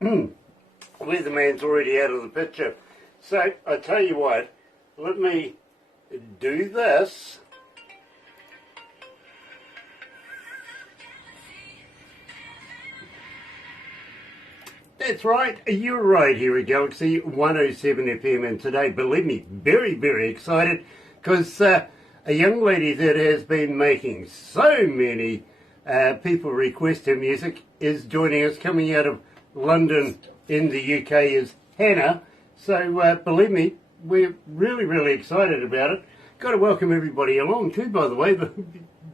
Weatherman's already out of the picture. So, I tell you what, let me do this. That's right, you're right here at Galaxy 107 FM, and today, believe me, very, very excited, because a young lady that has been making so many people request her music is joining us, coming out of London in the UK, is Hanr. So believe me, we're really, really excited about it. Got to welcome everybody along too, by the way,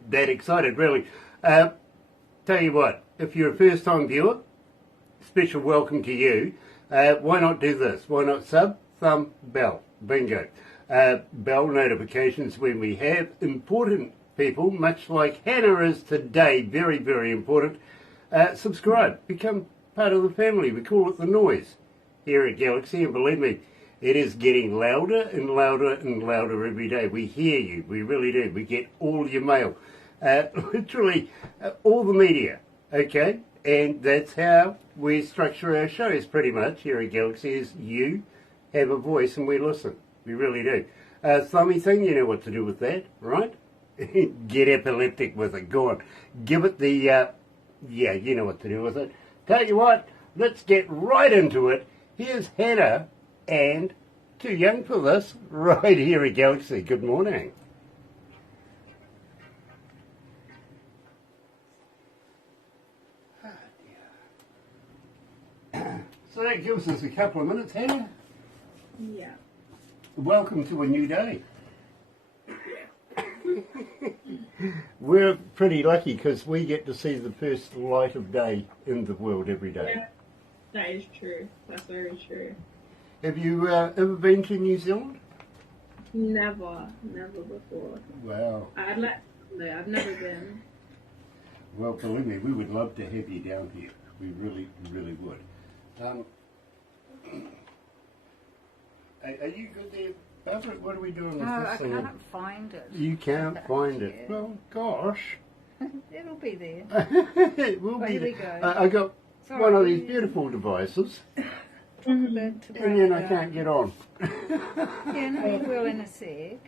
that excited, really. Tell you what, if you're a first-time viewer, special welcome to you. Why not do this? Why not sub, thumb, bell? Bingo. Bell notifications when we have important people, much like Hanr is today, very, very important. Subscribe, become part of the family. We call it the noise here at Galaxy, and believe me, it is getting louder and louder and louder every day. We hear you, we really do. We get all your mail, literally all the media, okay? And that's how we structure our shows pretty much here at Galaxy, is you have a voice and we listen. We really do. Thummy thing, you know what to do with that, right? Get epileptic with it. Go on. Give it the, yeah, you know what to do with it. Tell you what, let's get right into it. Here's Hanr, and too young for this, right here at Galaxy. Good morning. So that gives us a couple of minutes, Hanr. Yeah. Welcome to a new day. We're pretty lucky because we get to see the first light of day in the world every day. Yeah, that is true. That's very true. Have you ever been to New Zealand? Never before. Wow. I'd like to know. I've never been. Well, believe me, we would love to have you down here. We really, really would. Are you good there, Barbara? What are we doing with No, this I thing? can't find it. You can't find it. Well, gosh. It'll be there. It will Well, be here we there. go. I got Sorry. one of these beautiful devices, And and then I can't get on. Yeah, no, you will in a sec. Be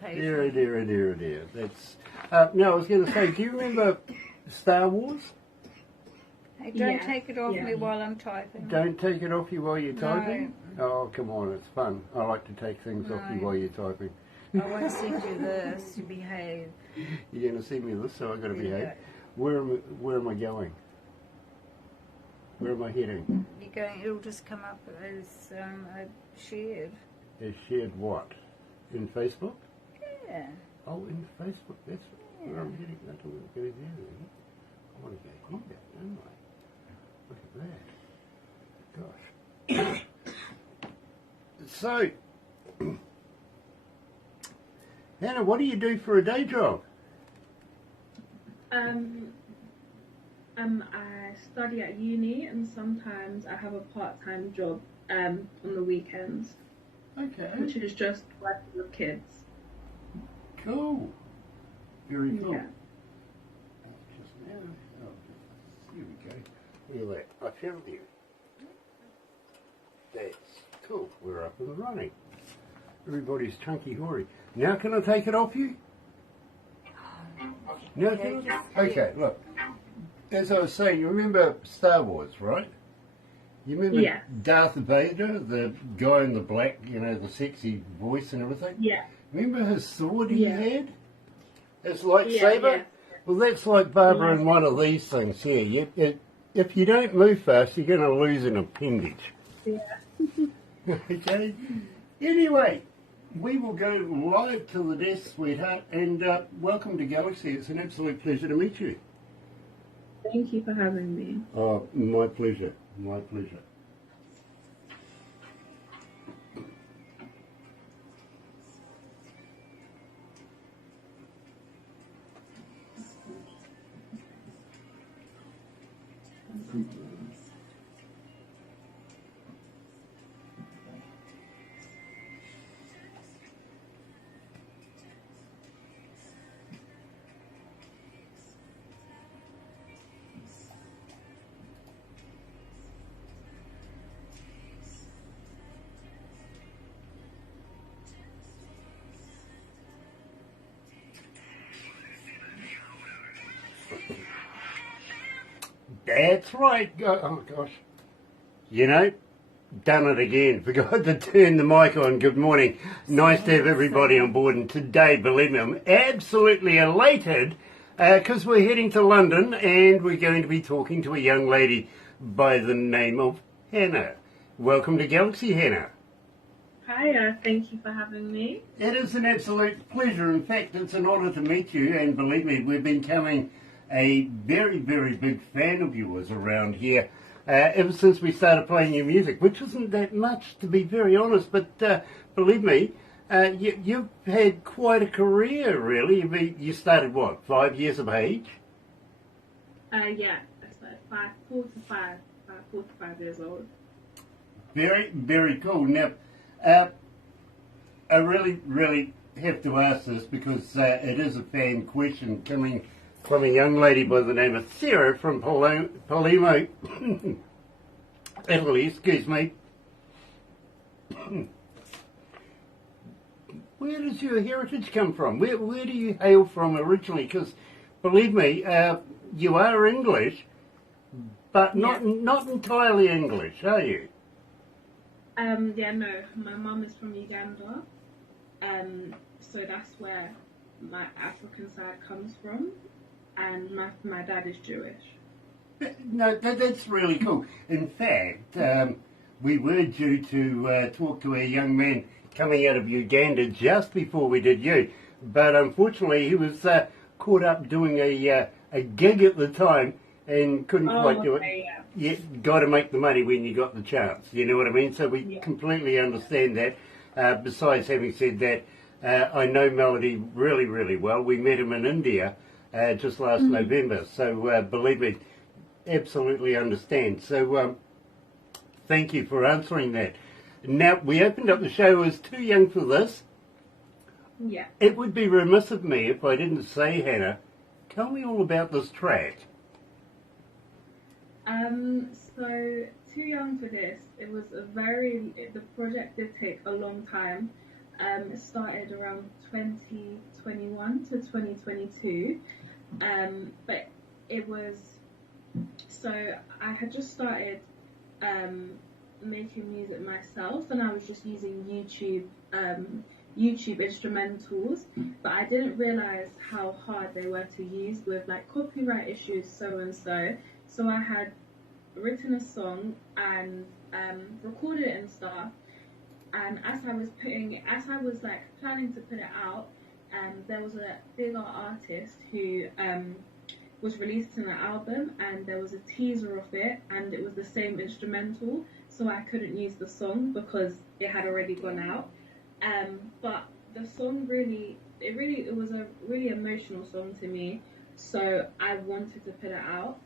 patient. Dear, dear, dear, dear. That's. No, I was going to say, do you remember Star Wars? Hey, don't Yeah, take it off yeah. me while I'm typing. Don't take it off you while you're No. typing? Oh, come on, it's fun. I like to take things off you No. while you're typing. I won't send you this. You behave. You're going to send me this, so I've got to Yeah. behave. Where am I going? Where am I heading? You're going. It'll just come up as shared. Is shared what? In Facebook? Yeah. Oh, in Facebook. That's where I'm heading. I don't want to go there then. I want to go here, don't I? Look at that. Gosh. So, Hanr, what do you do for a day job? I study at uni, and sometimes I have a part-time job on the weekends, Okay. which is just working with kids. Cool. Very cool. Yeah. Just now. Oh, here we go. Look at that. I found you. That's cool. We're up and running. Everybody's chunky hoary. Now can I take it off you? Now can I? Okay, look. As I was saying, you remember Star Wars, right? You remember Yeah. Darth Vader, the guy in the black, you know, the sexy voice and everything? Yeah. Remember his sword he Yeah. had? His lightsaber? Yeah. Well, that's like Barbara in one of these things here. If you don't move fast, you're going to lose an appendage. Yeah. Okay? Anyway, we will go live to the desk, sweetheart, and welcome to Galaxy. It's an absolute pleasure to meet you. Thank you for having me. Oh, my pleasure. My pleasure. That's right. Oh, gosh. You know, done it again. Forgot to turn the mic on. Good morning. Nice to have everybody on board. And today, believe me, I'm absolutely elated because we're heading to London and we're going to be talking to a young lady by the name of Hanr. Welcome to Galaxy, Hanr. Hiya, thank you for having me. It is an absolute pleasure. In fact, it's an honour to meet you. And believe me, we've been becoming a very, very big fan of yours around here ever since we started playing your music, which isn't that much, to be very honest. But believe me, you've had quite a career, really. You started, what, 5 years of age? Yeah, I started 4 to 5 years old. Very, very cool. Now, I really, really have to ask this because it is a fan question coming from a young lady by the name of Sarah from Palermo, Italy, excuse me. Where does your heritage come from? Where do you hail from originally? Because, believe me, you are English, but not entirely English, are you? Yeah, no, my mum is from Uganda, so that's where my African side comes from, and my dad is Jewish. No, that's really cool. In fact, we were due to talk to a young man coming out of Uganda just before we did you, but unfortunately he was caught up doing a gig at the time and couldn't quite do it. Yeah. You got to make the money when you got the chance, you know what I mean? So we completely understand that. Besides having said that, I know Melody really, really well. We met him in India just last November, so believe me, absolutely understand. So thank you for answering that. Now, we opened up the show as Too Young for This. Yeah. It would be remiss of me if I didn't say, Hanr, tell me all about this track. So Too Young for This, it was the project did take a long time. It started around 2021 to 2022, but it was, so I had just started making music myself, and I was just using YouTube instrumentals, but I didn't realize how hard they were to use with like copyright issues, so and so. So I had written a song and recorded it and stuff. And as I was like planning to put it out, there was a bigger artist who was releasing an album, and there was a teaser of it, and it was the same instrumental, so I couldn't use the song because it had already gone out. But the song it was a really emotional song to me, so I wanted to put it out.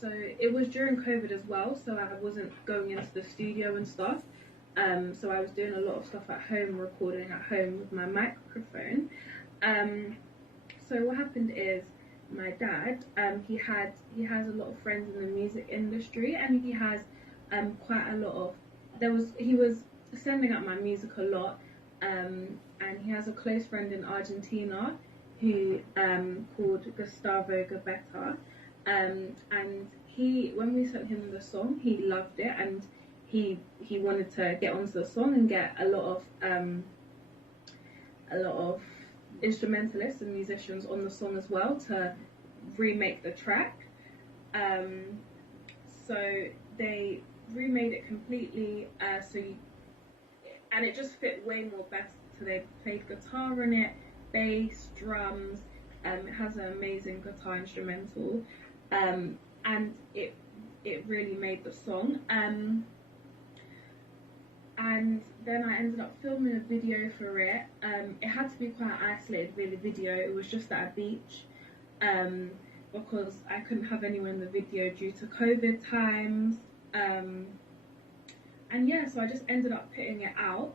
So it was during COVID as well, so I wasn't going into the studio and stuff. So I was doing a lot of stuff at home, recording at home with my microphone. So what happened is my dad, he has a lot of friends in the music industry, and he has quite a lot of, he was sending out my music a lot, and he has a close friend in Argentina who called Gustavo Gabetta, and when we sent him the song, he loved it, and he wanted to get onto the song and get a lot of instrumentalists and musicians on the song as well to remake the track. So they remade it completely, and it just fit way more best. So they played guitar in it, bass, drums. It has an amazing guitar instrumental, and it really made the song. And then I ended up filming a video for it. It had to be quite an isolated video. It was just at a beach, because I couldn't have anyone in the video due to COVID times. And yeah, so I just ended up putting it out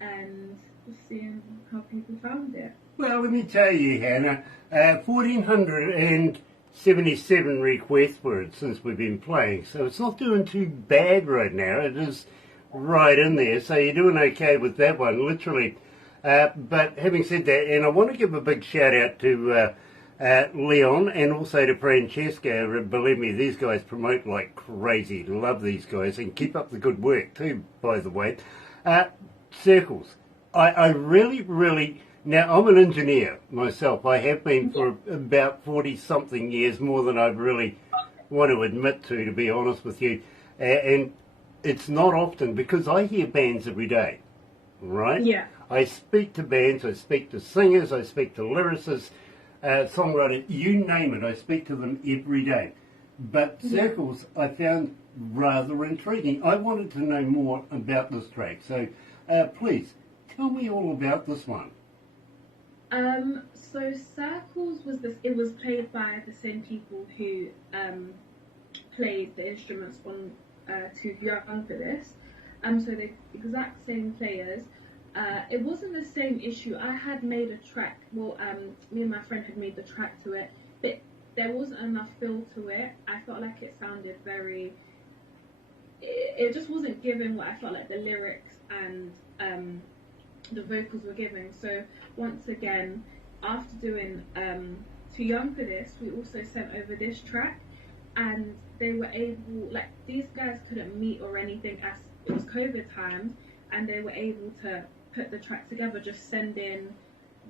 and just seeing how people found it. Well, let me tell you, Hanr, 1,477 requests for it since we've been playing, so it's not doing too bad right now. It is right in there, so you're doing okay with that one, literally. But having said that, and I want to give a big shout out to Leon, and also to Francesca. Believe me, these guys promote like crazy. Love these guys, and keep up the good work too, by the way. Circles. I really, really... Now, I'm an engineer myself. I have been for about 40-something years, more than I really want to admit to be honest with you. And it's not often, because I hear bands every day, right? Yeah. I speak to bands, I speak to singers, I speak to lyricists, songwriters, you name it, I speak to them every day. But Circles I found rather intriguing. I wanted to know more about this track, so please, tell me all about this one. So Circles was this. It was played by the same people who played the instruments on Too Young for this. So the exact same players. It wasn't the same issue. I had made a track. Well, me and my friend had made the track to it, but there wasn't enough feel to it. I felt like it sounded very. It just wasn't giving what I felt like the lyrics and the vocals were giving. So once again, after doing Too Young for this, we also sent over this track, and they were able, like, these guys couldn't meet or anything as it was COVID times, and they were able to put the track together, just send in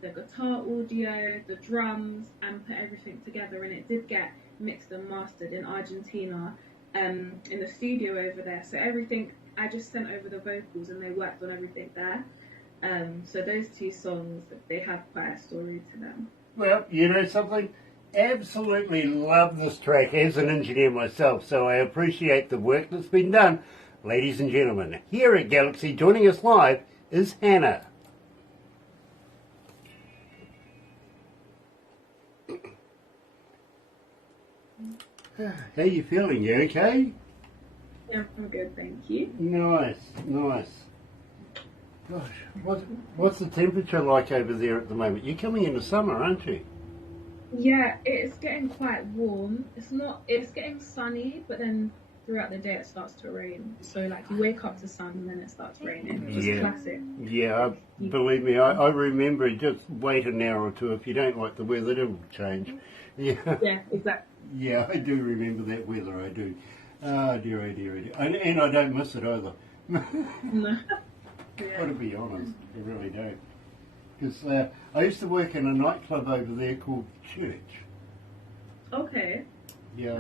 the guitar audio, the drums, and put everything together, and it did get mixed and mastered in Argentina, in the studio over there. So everything, I just sent over the vocals and they worked on everything there. So those two songs, they have quite a story to them. Well, you know something? Absolutely love this track as an engineer myself, so I appreciate the work that's been done. Ladies and gentlemen, here at Galaxy, joining us live is Hanr. How you feeling? You okay? Yeah, I'm good, thank you. Nice, nice. Gosh, what's the temperature like over there at the moment? You're coming into summer, aren't you? Yeah, it's getting quite warm. It's getting sunny, but then throughout the day it starts to rain. So like you wake up to sun and then it starts raining. It's just classic. Yeah, believe me, I remember, just wait an hour or two. If you don't like the weather, it'll change. Yeah. Yeah, exactly. Yeah, I do remember that weather, I do. Oh dear, oh dear, oh dear. And I don't miss it either. No. Got to be honest, I really don't. Because I used to work in a nightclub over there called Church. Okay. Yeah,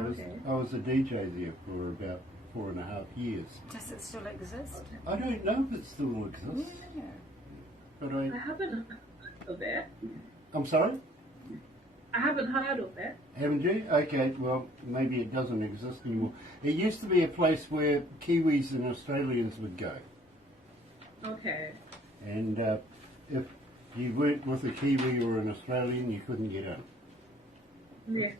I was a DJ there for about 4.5 years. Does it still exist? I don't know if it still exists. Yeah. But I haven't heard of it. I'm sorry? I haven't heard of it. Haven't you? Okay, well, maybe it doesn't exist anymore. It used to be a place where Kiwis and Australians would go. Okay. And if you weren't with a Kiwi or an Australian, you couldn't get in. Yeah.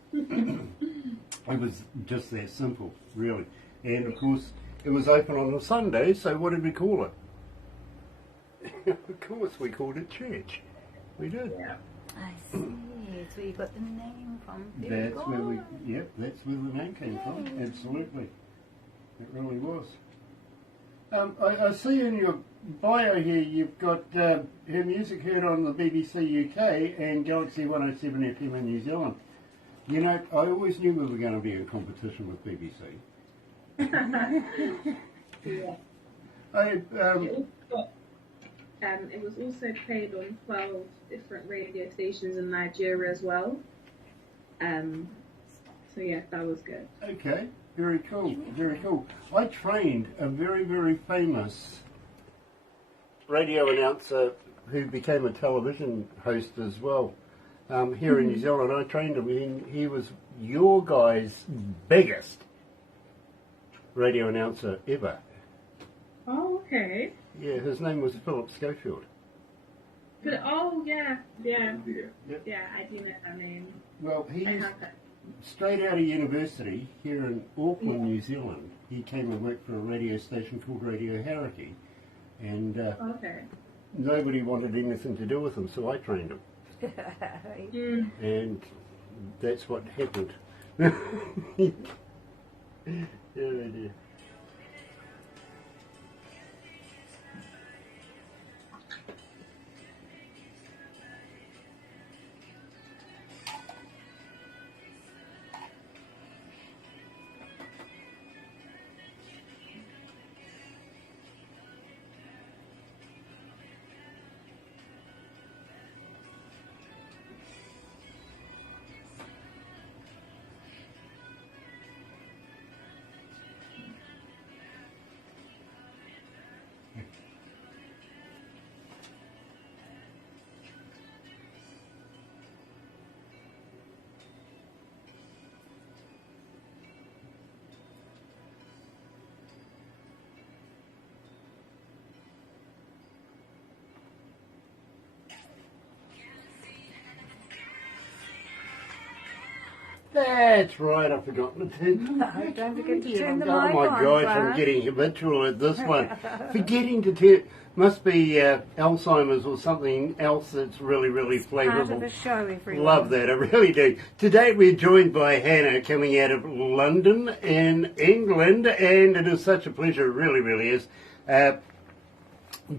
It was just that simple, really. And of course, it was open on a Sunday, so what did we call it? Of course, we called it Church. We did. Yeah. I see. That's where you got the name from. That's where that's where the name came from. Absolutely. It really was. I see in your bio here you've got her music heard on the BBC UK and Galaxy 107 FM in New Zealand. You know, I always knew we were going to be in competition with BBC. Yeah. It was also played on 12 different radio stations in Nigeria as well. So yeah, that was good. Okay, very cool, very cool. I trained a very, very famous radio announcer who became a television host as well here in New Zealand. I trained him, and he was your guy's biggest radio announcer ever. Oh, okay. Yeah, his name was Philip Schofield. Oh, yeah. Yep. Yeah, I do know that name. Well, he's straight out of university here in Auckland, New Zealand. He came and worked for a radio station called Radio Hauraki, and nobody wanted anything to do with him, so I trained him. And that's what happened. Oh dear. That's right, I've forgotten to turn. No, don't forget to turn the Oh mic my on, gosh, I'm Frank. getting habitual at this one. Forgetting to turn, must be Alzheimer's or something else that's really, really Part of flavourable. the show, everyone. Love that, I really do. Today we're joined by Hanr coming out of London in England, and it is such a pleasure, it really, really is.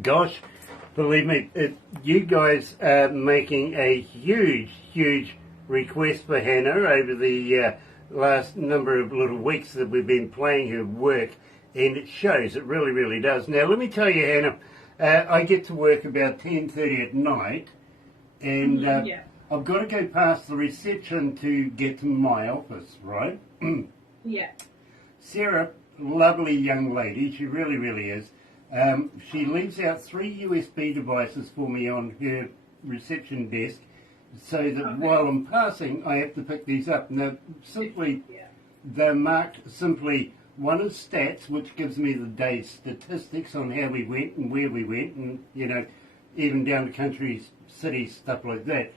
Gosh, believe me, you guys are making a huge, huge request for Hanr over the last number of little weeks that we've been playing her work, and it shows, it really, really does. Now, let me tell you, Hanr, I get to work about 10:30 at night, and I've got to go past the reception to get to my office, right? Yeah. Sarah, lovely young lady, she really, really is. She leaves out 3 USB devices for me on her reception desk, so that while I'm passing, I have to pick these up. Now, simply, they're marked simply, one is stats, which gives me the day's statistics on how we went and where we went, and, you know, even down to countries, cities, stuff like that.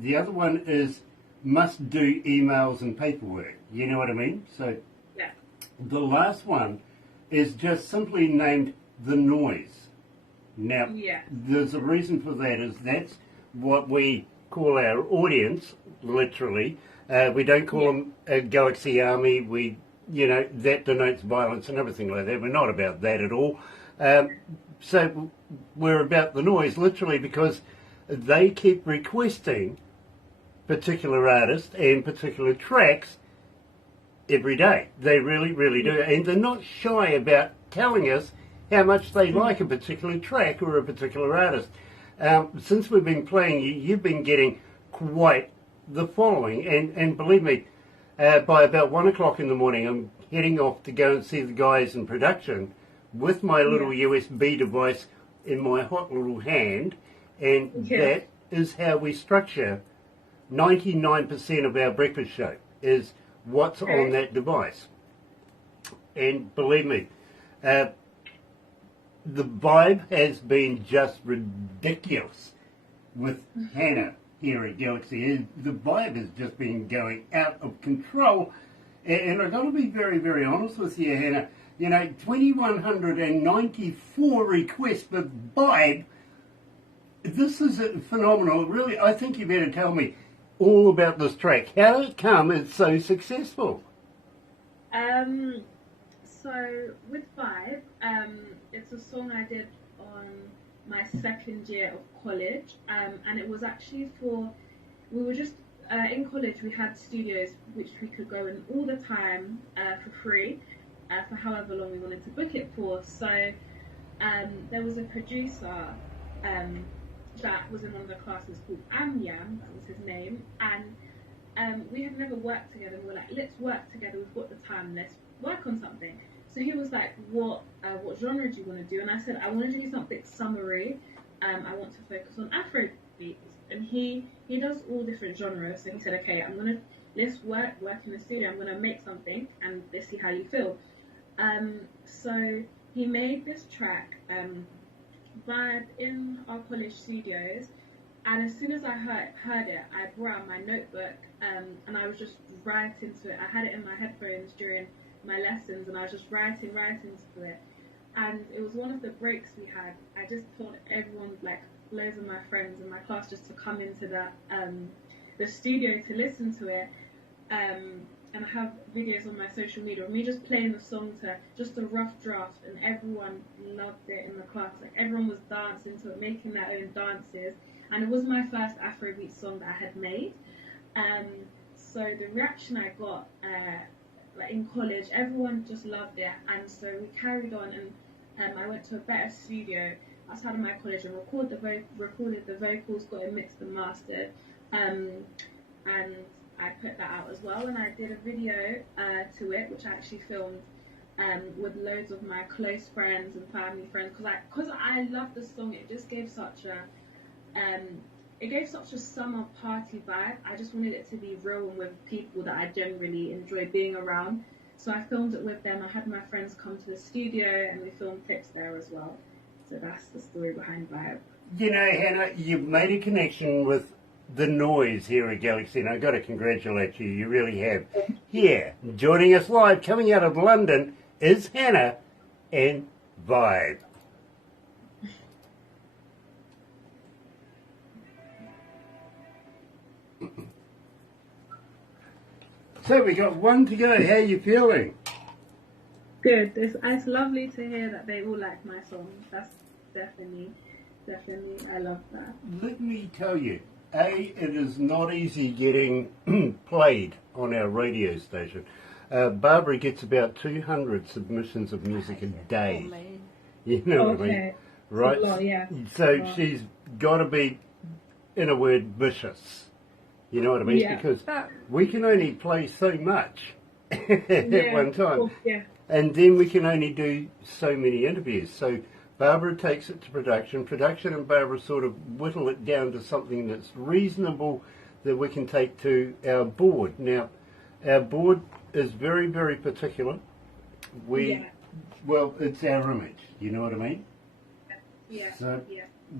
The other one is must do emails and paperwork. You know what I mean? So, the last one is just simply named the noise. Now, there's a reason for that, is that's what we call our audience, literally. We don't call them a Galaxy Army. We, you know, that denotes violence and everything like that. We're not about that at all. So we're about the noise, literally, because they keep requesting particular artists and particular tracks every day. They really, really do. And they're not shy about telling us how much they like a particular track or a particular artist. Since we've been playing, you've been getting quite the following. And believe me, by about 1 o'clock in the morning, I'm heading off to go and see the guys in production with my little USB device in my hot little hand. And that is how we structure 99% of our breakfast show, is what's on that device. And believe me, the vibe has been just ridiculous with Hanr here at Galaxy. The vibe has just been going out of control. And I've got to be very, very honest with you, Hanr. You know, 2,194 requests for vibe. This is phenomenal. Really, I think you better tell me all about this track. How did it come it's so successful? So with Vibe, it's a song I did on my second year of college, and it was actually we were just in college. We had studios which we could go in all the time for free, for however long we wanted to book it for. So there was a producer that was in one of the classes called Amyam, that was his name, and we had never worked together. We were like, let's work together, we've got the time, let's work on something. So he was like, what genre do you want to do? And I said, I want to do something summery. I want to focus on Afro beats. And he does all different genres. So he said, okay, let's work in the studio. I'm gonna make something, and let's see how you feel. So he made this track, Vibe, in our college studios. And as soon as I heard it, I brought out my notebook, and I was just writing to it. I had it in my headphones during my lessons, and I was just writing to it. And it was one of the breaks we had. I just told everyone, like loads of my friends in my class, just to come into the studio to listen to it. And I have videos on my social media of me just playing the song to just a rough draft, and everyone loved it in the class. Like everyone was dancing to it, making their own dances. And it was my first Afrobeat song that I had made. So the reaction I got like in college, everyone just loved it. And so we carried on, and I went to a better studio outside of my college and recorded the vocals, got it mixed and mastered. And I put that out as well. And I did a video to it, which I actually filmed with loads of my close friends and family friends. Because I love the song, it just gave such a summer party vibe. I just wanted it to be real and with people that I generally enjoy being around. So I filmed it with them. I had my friends come to the studio, and we filmed clips there as well. So that's the story behind Vibe. You know, Hanr, you've made a connection with the noise here at Galaxy, and I've got to congratulate you. You really have. Here, joining us live, coming out of London, is Hanr and Vibe. So we got one to go. How are you feeling? Good. It's lovely to hear that they all like my songs. That's definitely, I love that. Let me tell you, it is not easy getting played on our radio station. Barbara gets about 200 submissions of music a day. You know what I mean? Right? A lot, yeah. So she's got to be, in a word, vicious. You know what I mean? Yeah. Because we can only play so much at one time. Yeah. And then we can only do so many interviews. So Barbara takes it to production. Production and Barbara sort of whittle it down to something that's reasonable that we can take to our board. Now, our board is very, very particular. Well, it's our image. You know what I mean? Yeah. So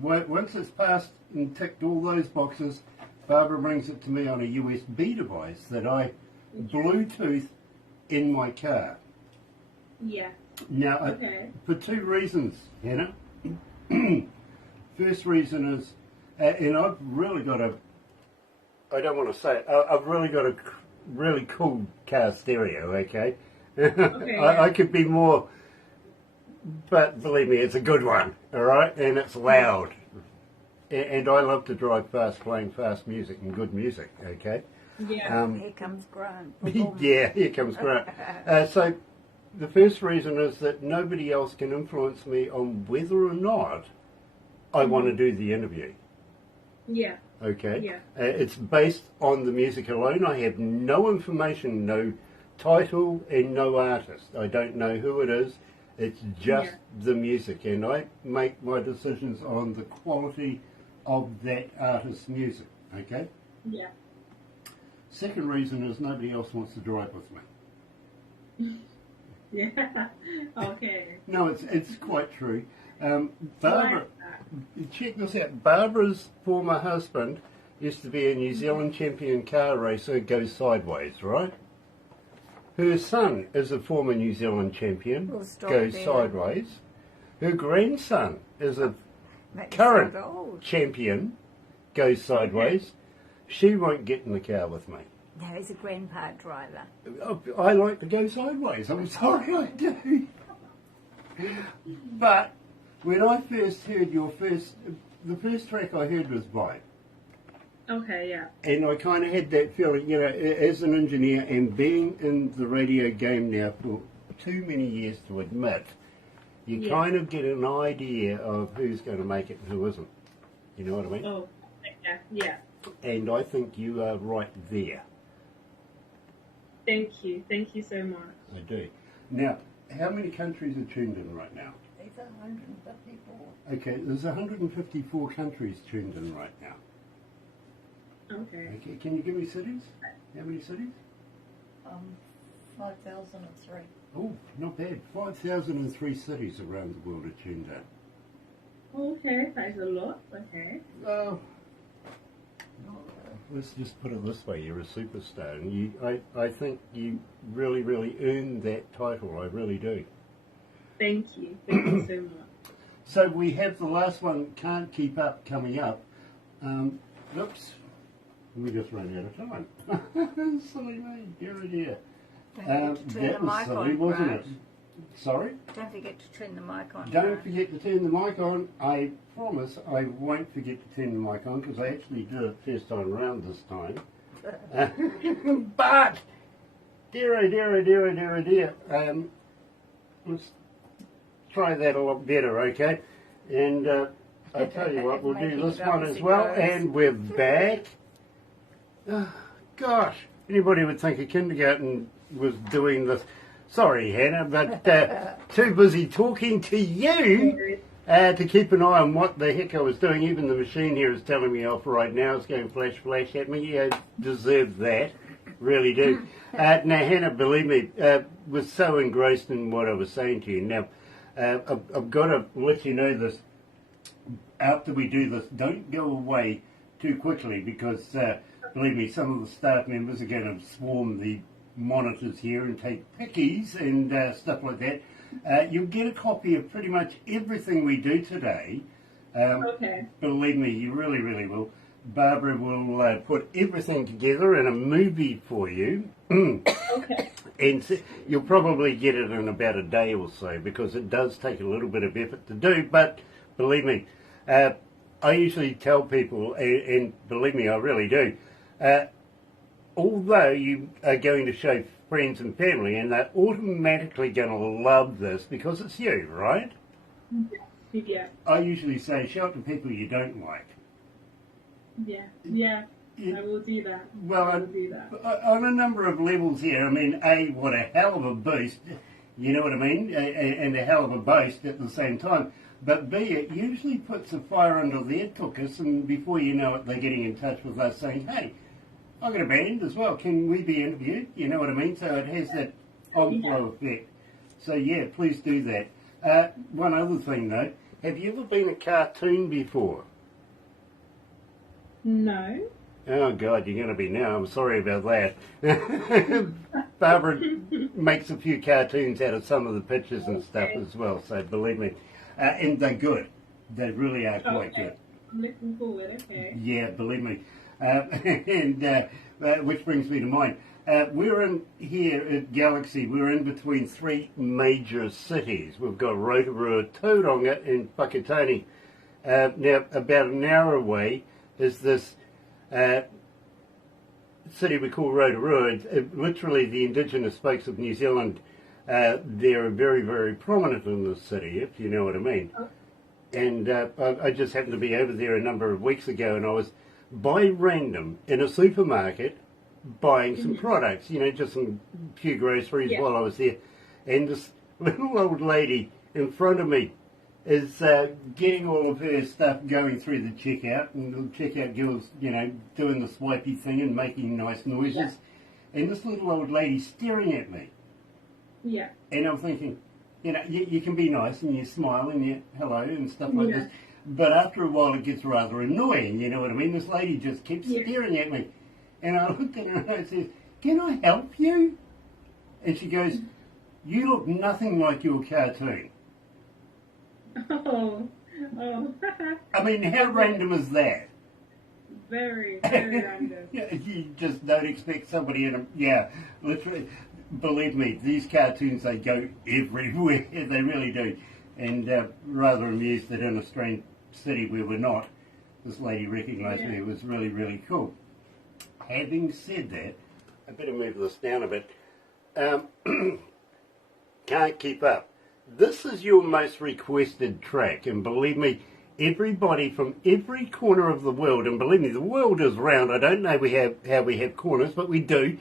once it's passed and ticked all those boxes, Barbara brings it to me on a USB device that I Bluetooth in my car. Yeah. Now, for two reasons, Hanr. First reason is, and I've really got I don't want to say it, I've really got a really cool car stereo, okay? I could be more, but believe me, it's a good one, all right? And it's loud. And I love to drive fast, playing fast music and good music, okay? Yeah. Here comes Grant. Yeah, here comes Grant. So the first reason is that nobody else can influence me on whether or not I want to do the interview. Yeah. Okay? Yeah. It's based on the music alone. I have no information, no title, and no artist. I don't know who it is. It's just the music. And I make my decisions on the quality of that artist's music. Okay? Yeah. Second reason is nobody else wants to drive with me. Yeah. Okay. No, it's quite true. Barbara, check this out. Barbara's former husband used to be a New Zealand champion car racer, goes sideways, right? Her son is a former New Zealand champion, goes sideways. Her grandson is a current champion, goes sideways. She won't get in the car with me. No, he's a grandpa driver. I like to go sideways. I'm sorry, I do. But when I first heard the first track I heard was Vibe. Okay, yeah. And I kind of had that feeling, you know, as an engineer and being in the radio game now for too many years to admit, you kind of get an idea of who's going to make it and who isn't. You know what I mean? Oh, yeah. And I think you are right there. Thank you so much. I do. Now, how many countries are tuned in right now? There's 154. Okay, there's 154 countries tuned in right now. Okay. Can you give me cities? How many cities? 5,003. Oh, not bad. 5,003 cities around the world are tuned in. Okay, that's a lot. Okay. Let's just put it this way, you're a superstar, and I think you really, really earned that title, I really do. Thank you so much. So we have the last one, Can't Keep Up, coming up. Oops, we just ran out of time. Silly me, dear oh dear. Don't forget to turn the mic on, wasn't it? Sorry? Don't forget to turn the mic on. Don't forget to turn the mic on. I promise I won't forget to turn the mic on because I actually did it first time around this time. But, dear, let's try that a lot better, okay? And I tell you what, we'll do this one as well. And we're back. Gosh, anybody would think a kindergarten was doing this. Sorry, Hanr, but too busy talking to you to keep an eye on what the heck I was doing. Even the machine here is telling me off right now. It's going flash at me. I deserve that. Really do. Now, Hanr, believe me, was so engrossed in what I was saying to you. Now, I've got to let you know this. After we do this, don't go away too quickly because, believe me, some of the staff members are going to swarm the monitors here and take pickies and stuff like that. You'll get a copy of pretty much everything we do today. Okay. Believe me, you really, really will. Barbara will put everything together in a movie for you. Okay. And you'll probably get it in about a day or so because it does take a little bit of effort to do. But believe me, I usually tell people, and believe me, I really do, although you are going to show friends and family, and they're automatically going to love this because it's you, right? Yeah. I usually say, show it to people you don't like. Yeah. I will do that. Well, I will do that. on a number of levels here, I mean, A, what a hell of a boost, you know what I mean, and a hell of a boast at the same time. But B, it usually puts a fire under their tuchus, and before you know it, they're getting in touch with us saying, hey, I've got a band as well, can we be interviewed? You know what I mean? So it has that on-flow effect. So yeah, please do that. One other thing though, have you ever been a cartoon before? No. Oh God, you're going to be now. I'm sorry about that. Barbara makes a few cartoons out of some of the pictures and stuff as well, so believe me. And they're good. They really are quite good. I'm looking forward, okay. Yeah, believe me. Which brings me to mind. We're in here at Galaxy, we're in between three major cities. We've got Rotorua, Tauranga and Whakatane. Now, about an hour away is this city we call Rotorua. Literally the indigenous folks of New Zealand, they're very, very prominent in this city, if you know what I mean. And I just happened to be over there a number of weeks ago, and I was by random in a supermarket buying some products, you know, just some few groceries while I was there. And this little old lady in front of me is getting all of her stuff going through the checkout, and the checkout girl's, you know, doing the swipey thing and making nice noises. Yeah. And this little old lady staring at me. Yeah. And I'm thinking, you know, you can be nice and you smile and you hello and stuff like this. But after a while it gets rather annoying, you know what I mean? This lady just keeps staring at me. And I looked at her and I said, can I help you? And she goes, you look nothing like your cartoon. Oh. I mean, how random is that? Very, very random. You just don't expect somebody in a, literally, believe me, these cartoons, they go everywhere, they really do. And rather amused that in a strange city where we're not, this lady recognised me. It was really, really cool. Having said that, I better move this down a bit. Can't keep up. This is your most requested track, and believe me, everybody from every corner of the world, and believe me, the world is round, I don't know how we have corners, but we do,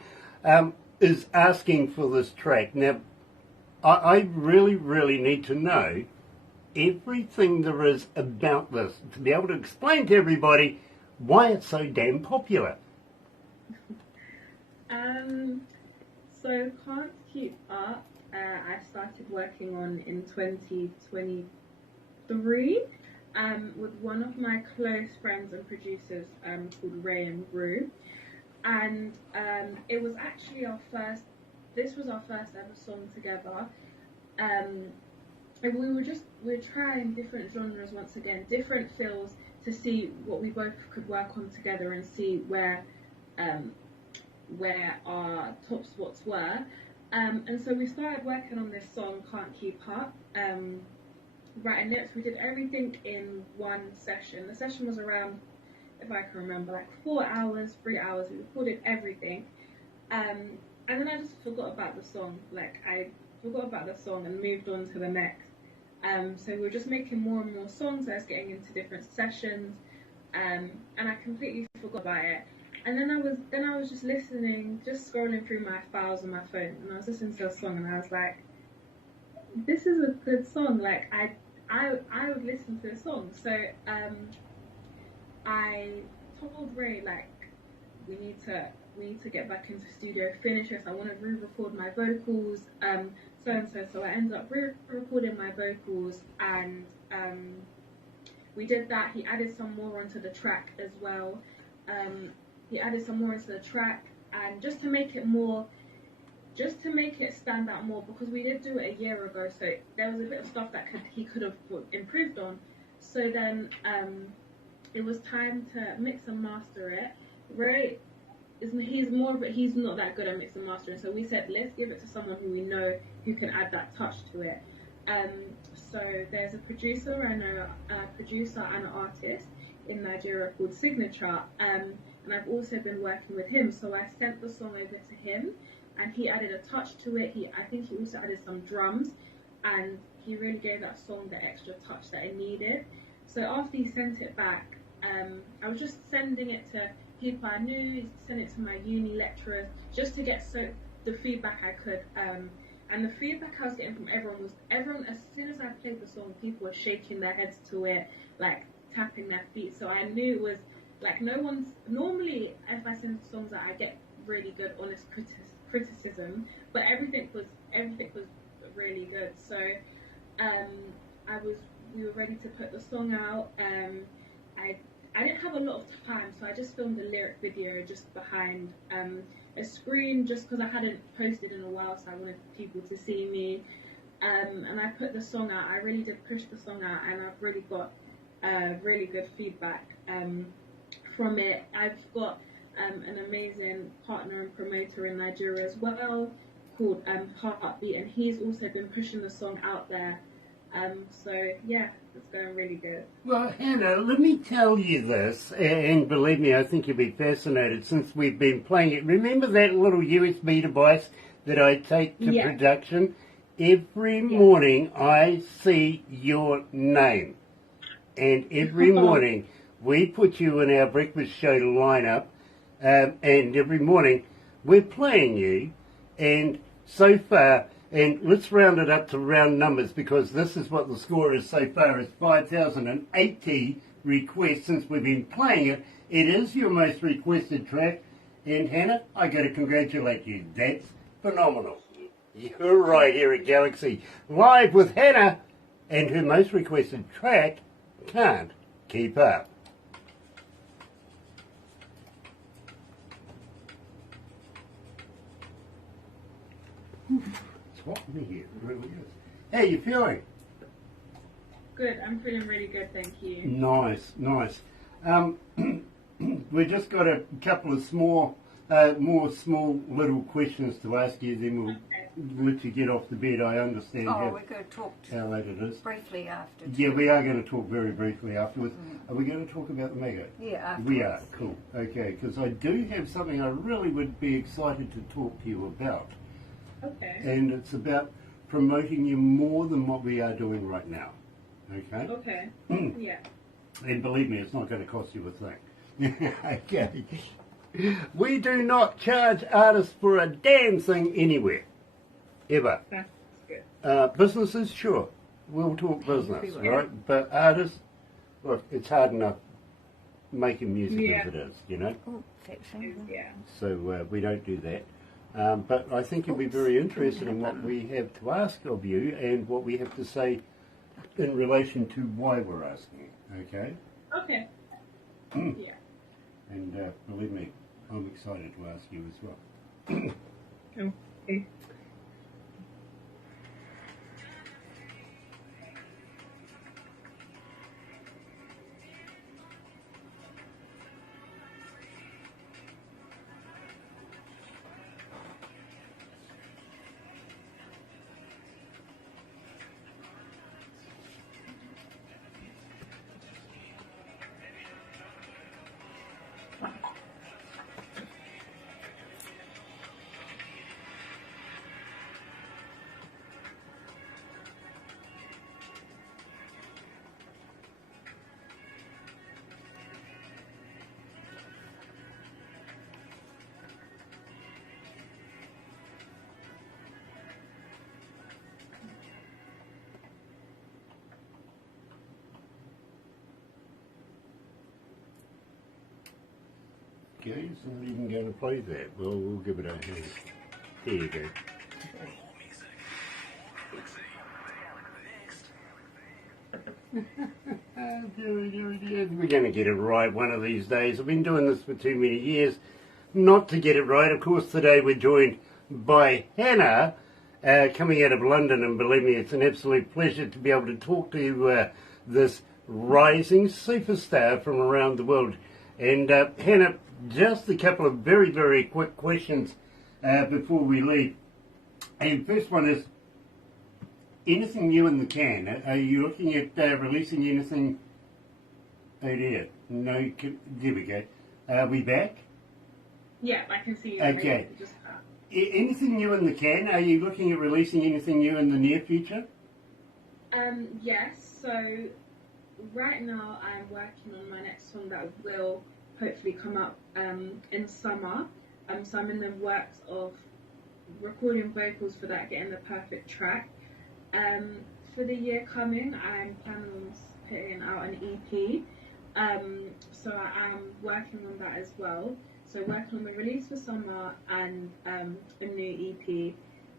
is asking for this track. Now, I really, really need to know everything there is about this to be able to explain to everybody why it's so damn popular. So Can't Keep Up, I started working on in 2023 with one of my close friends and producers called Ray and Rue, and it was actually this was our first ever song together, and we were trying different genres once again, different feels to see what we both could work on together and see where our top spots were. And so we started working on this song, Can't Keep Up, writing lyrics. We did everything in one session. The session was around, if I can remember, like 4 hours, 3 hours. We recorded everything. And then I just forgot about the song. Like, I forgot about the song and moved on to the next. So we were just making more and more songs. I was getting into different sessions. And I completely forgot about it. And then I was just listening, just scrolling through my files on my phone, and I was listening to a song, and I was like, "This is a good song." Like I would listen to the song. So I told Ray, like, we need to get back into the studio, finish this. I want to re-record my vocals, so and so. So I ended up re-recording my vocals, and we did that. He added some more onto the track as well. He added some more into the track, and just to make it stand out more, because we did do it a year ago, so there was a bit of stuff that he could have improved on. So then it was time to mix and master it. Ray, he's not that good at mix and mastering, so we said let's give it to someone who we know who can add that touch to it. So there's a producer and an artist in Nigeria called Signature, and I've also been working with him. So I sent the song over to him, and he added a touch to it. I think he also added some drums, and he really gave that song the extra touch that it needed. So after he sent it back, I was just sending it to people I knew, sending it to my uni lecturers, just to get the feedback I could. And the feedback I was getting from everyone, as soon as I played the song, people were shaking their heads to it, like tapping their feet. So I knew it was like normally if I send songs out, I get really good, honest criticism, but everything was really good. So we were ready to put the song out. I didn't have a lot of time, so I just filmed a lyric video just behind a screen, just because I hadn't posted in a while, so I wanted people to see me. And I put the song out. I really did push the song out, and I've really got really good feedback from it. I've got an amazing partner and promoter in Nigeria as well, called Heartbeat, and he's also been pushing the song out there. So yeah, it's going really good. Well, Hanr, let me tell you this, and believe me, I think you'll be fascinated since we've been playing it. Remember that little USB device that I take to production? Every morning I see your name, and every morning we put you in our breakfast show lineup, and every morning we're playing you, and so far, and let's round it up to round numbers, because this is what the score is so far, is 5,080 requests since we've been playing it. It is your most requested track, and Hanr, I got to congratulate you. That's phenomenal. You're right here at Galaxy, live with Hanr, and her most requested track, Can't Keep Up. It's hot in here, it really is. How you feeling? Good, I'm feeling really good, thank you. Nice, nice. We've just got a couple of more small little questions to ask you, then we'll let you get off the bed. I understand we're going to talk how late it is. briefly after. Yeah, we are going to talk very briefly afterwards. Are we going to talk about the Mago? Yeah, afterwards. We are, cool. Okay, because I do have something I really would be excited to talk to you about. Okay. And it's about promoting you more than what we are doing right now. Okay? Okay. Yeah. And believe me, it's not going to cost you a thing. Okay. We do not charge artists for a damn thing anywhere. Ever. That's good. Businesses, sure. We'll talk business, right? But artists, look, it's hard enough making music as it is, you know? Oh, Yeah. So we don't do that. But I think you'll be very interested in what we have to ask of you and what we have to say in relation to why we're asking, okay? Okay. Yeah. And believe me, I'm excited to ask you as well. Okay. Okay, so not even going to play that. Well, we'll give it a hand. There you go. We're going to get it right one of these days. I've been doing this for too many years not to get it right. Of course, today we're joined by Hanr, coming out of London, and believe me, it's an absolute pleasure to be able to talk to this rising superstar from around the world. And Hanr, just a couple of very, very quick questions before we leave. And first one is, anything new in the can? Are you looking at releasing anything? Oh dear, no, there we go. Are we back? Yeah, I can see you. Okay. Anything new in the can? Are you looking at releasing anything new in the near future? Yes, so right now I'm working on my next song that will hopefully come up in summer. So I'm in the works of recording vocals for that, getting the perfect track. For the year coming, I'm planning on putting out an EP. So I am working on that as well. So working on the release for summer and a new EP,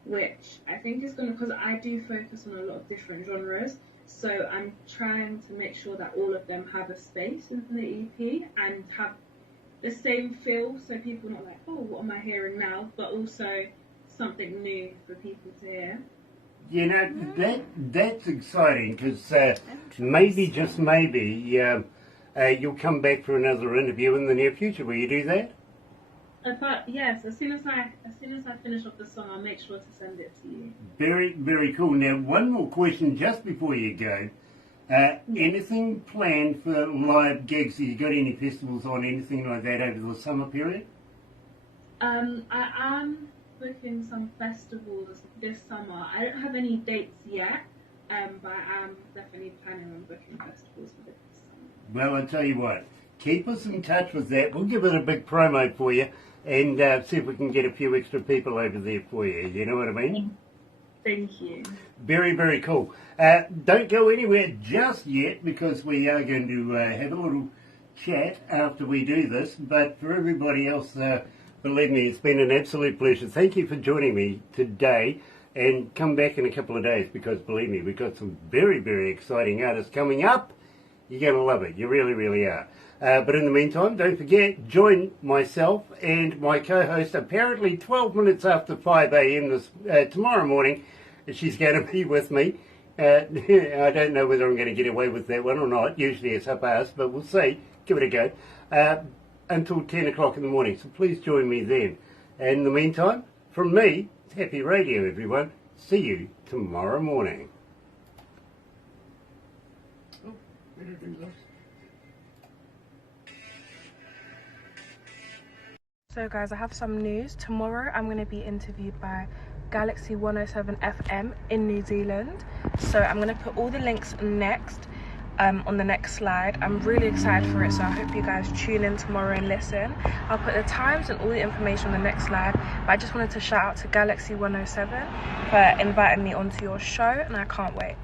which I think is going to, because I do focus on a lot of different genres, so I'm trying to make sure that all of them have a space in the EP and have the same feel, so people are not like, oh, what am I hearing now, but also something new for people to hear. You know, that's exciting, because maybe, just maybe, you'll come back for another interview in the near future. Will you do that? Yes, as soon as I finish off the song, I'll make sure to send it to you. Very, very cool. Now, one more question just before you go. Anything planned for live gigs? Have you got any festivals on, anything like that over the summer period? I am booking some festivals this summer. I don't have any dates yet, but I am definitely planning on booking festivals for this summer. Well, I'll tell you what. Keep us in touch with that. We'll give it a big promo for you and see if we can get a few extra people over there for you. You know what I mean? Thank you. Very, very cool. Don't go anywhere just yet, because we are going to have a little chat after we do this. But for everybody else, believe me, it's been an absolute pleasure. Thank you for joining me today, and come back in a couple of days, because believe me, we've got some very, very exciting artists coming up. You're going to love it. You really, really are. But in the meantime, don't forget, join myself and my co-host apparently 12 minutes after 5 a.m. this tomorrow morning. She's going to be with me. I don't know whether I'm going to get away with that one or not. Usually it's up us, but we'll see. Give it a go. Until 10 o'clock in the morning. So please join me then. And in the meantime, from me, it's Happy Radio, everyone. See you tomorrow morning. Oh, better do this. So guys, I have some news. Tomorrow I'm going to be interviewed by galaxy107fm in New Zealand. So I'm going to put all the links next on the next slide. I'm really excited for it, so I hope you guys tune in tomorrow and listen. I'll put the times and all the information on the next slide, but I just wanted to shout out to Galaxy107 for inviting me onto your show, and I can't wait.